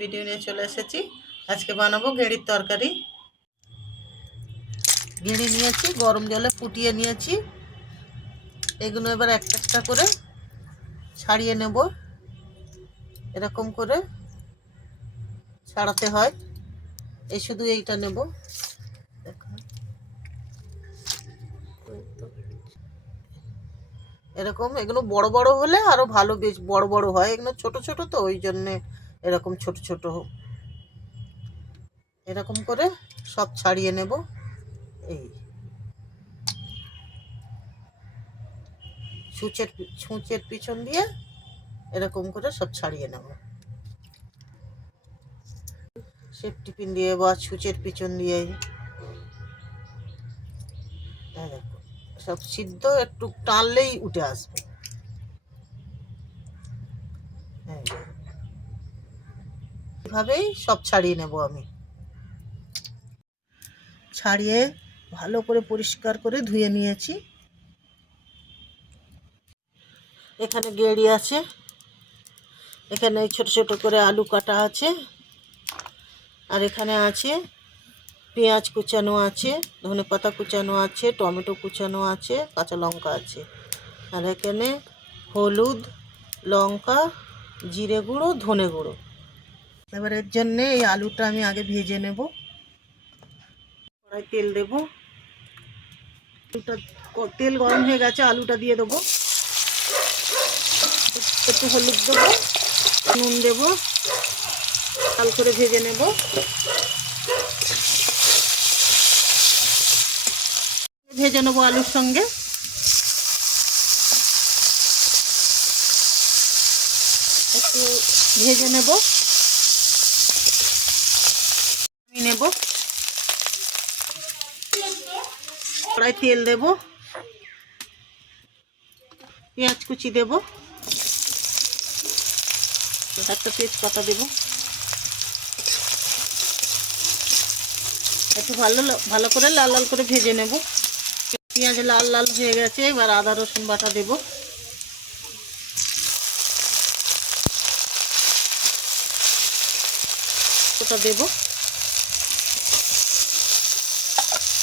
Video নিয়ে চলে এসেছি। আজকে বানাবো গেঁড়ির তরকারি। গেঁড়ি নিয়েছি, গরম জলে ফুটিয়ে নিয়েছি। এগুলো এবার একটা একটা করে ছাড়িয়ে নেব। এরকম করে ছাড়াতে হয়। এই শুধু এইটা নেব। এরকম এগুলো বড় বড় হলে আরো ভালো, বেশ বড় বড় হয়। এগুলো ছোট ছোট তো ওই জন্যে এরকম ছোট ছোট। এরকম করে সব ছাড়িয়ে নেব। এই ছুঁচের পিছন দিয়ে এরকম করে সব ছাড়িয়ে নেব। সেফটি পিন দিয়ে বা ছুঁচের পিছন দিয়ে সব সিদ্ধ একটু টানলেই উঠে আসবে। এভাবেই সব ছাড়িয়ে নেব আমি। ছাড়িয়ে ভালো করে পরিষ্কার করে ধুয়ে নিয়েছি। এখানে গেঁড়ি আছে, এখানে ছোট ছোট করে আলু কাটা আছে, আর এখানে আছে পেঁয়াজ কুচানো আছে, ধনেপাতা কুচানো আছে, টমেটো কুচানো আছে, কাঁচা লঙ্কা আছে, আর এখানে হলুদ, লঙ্কা, জিরে গুঁড়ো, ধনে গুঁড়ো। এবার এর জন্যে এই আলুটা আমি আগে ভেজে নেব। কড়াই তেল দেব। তেল গরম হয়ে গেছে, আলুটা দিয়ে দেবো। একটু হলুদ দেবো, নুন দেবো, লাল করে ভেজে নেব। ভেজে নেবো আলুর সঙ্গে। একটু ভেজে নেব। আমি নেব, কড়াই তেল দেব, পেঁয়াজ কুচি দেব, একটা তেজপাতা দেব। একটু ভালো করে লাল লাল করে ভেজে নেব। পেঁয়াজ লাল লাল হয়ে গেছে, এবার আদা রসুন বাটা দেব। ওটা দেব।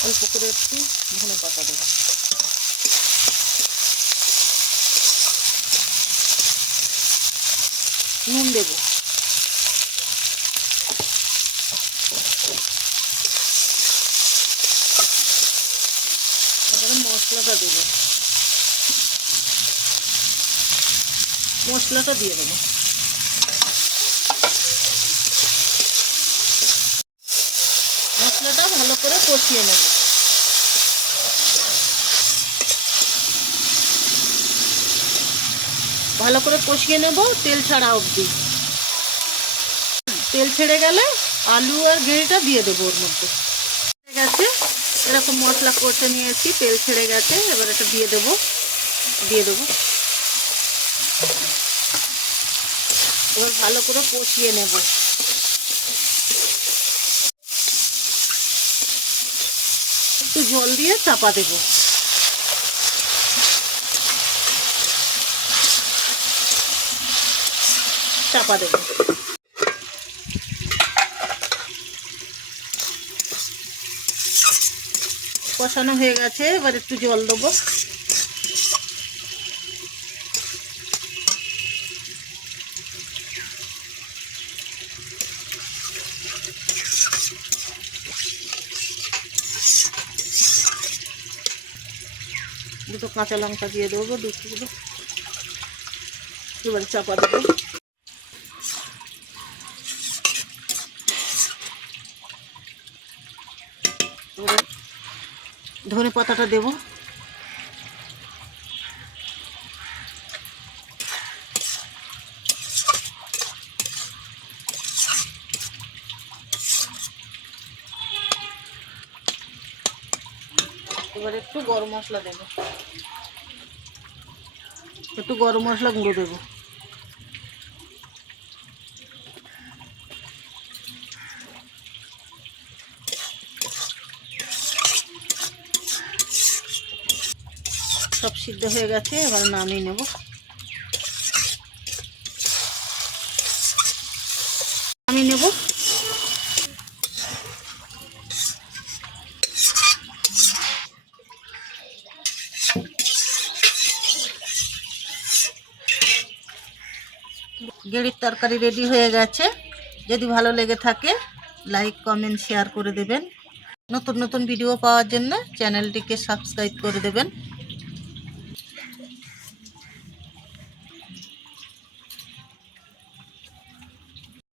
অল্প করে একটু ধনে পাতা দেব। নুন দেব। এবারে মশলাটা দেব। মশলাটা দিয়ে দেবো। মশলাটা ভালো করে কষিয়ে নেব। ভালো করে কষিয়ে নেব তেল ছাড়া অবধি। তেল ছেড়ে গেলে আলু আর গেঁড়িটা দিয়ে দেবো ওর মধ্যে। ঠিক আছে, এরকম মশলা কষে নিয়েছি, তেল ছেড়ে গেছে। এবার এটা দিয়ে দেবো। এবার ভালো করে কষিয়ে নেব। একটু জল দিয়ে চাপা দেব। চাপা দেব। কষানো হয়ে গেছে, এবার একটু জল দেবো। দুটো কাঁচা লঙ্কা দিয়ে দেবো, দুটো। এবার চাপা দেবো। ধনে পাতাটা দেবো। এবার একটু গরম মশলা দেবো। একটু গরম মশলা গুঁড়ো দেবো। সব সিদ্ধ হয়ে গেছে, এবার নামিয়ে নেব। গেঁড়ির তরকারি রেডি হয়ে গেছে। যদি ভালো লেগে থাকে লাইক কমেন্ট শেয়ার করে দেবেন। নতুন নতুন ভিডিও পাওয়ার জন্য চ্যানেলটিকে সাবস্ক্রাইব করে দেবেন।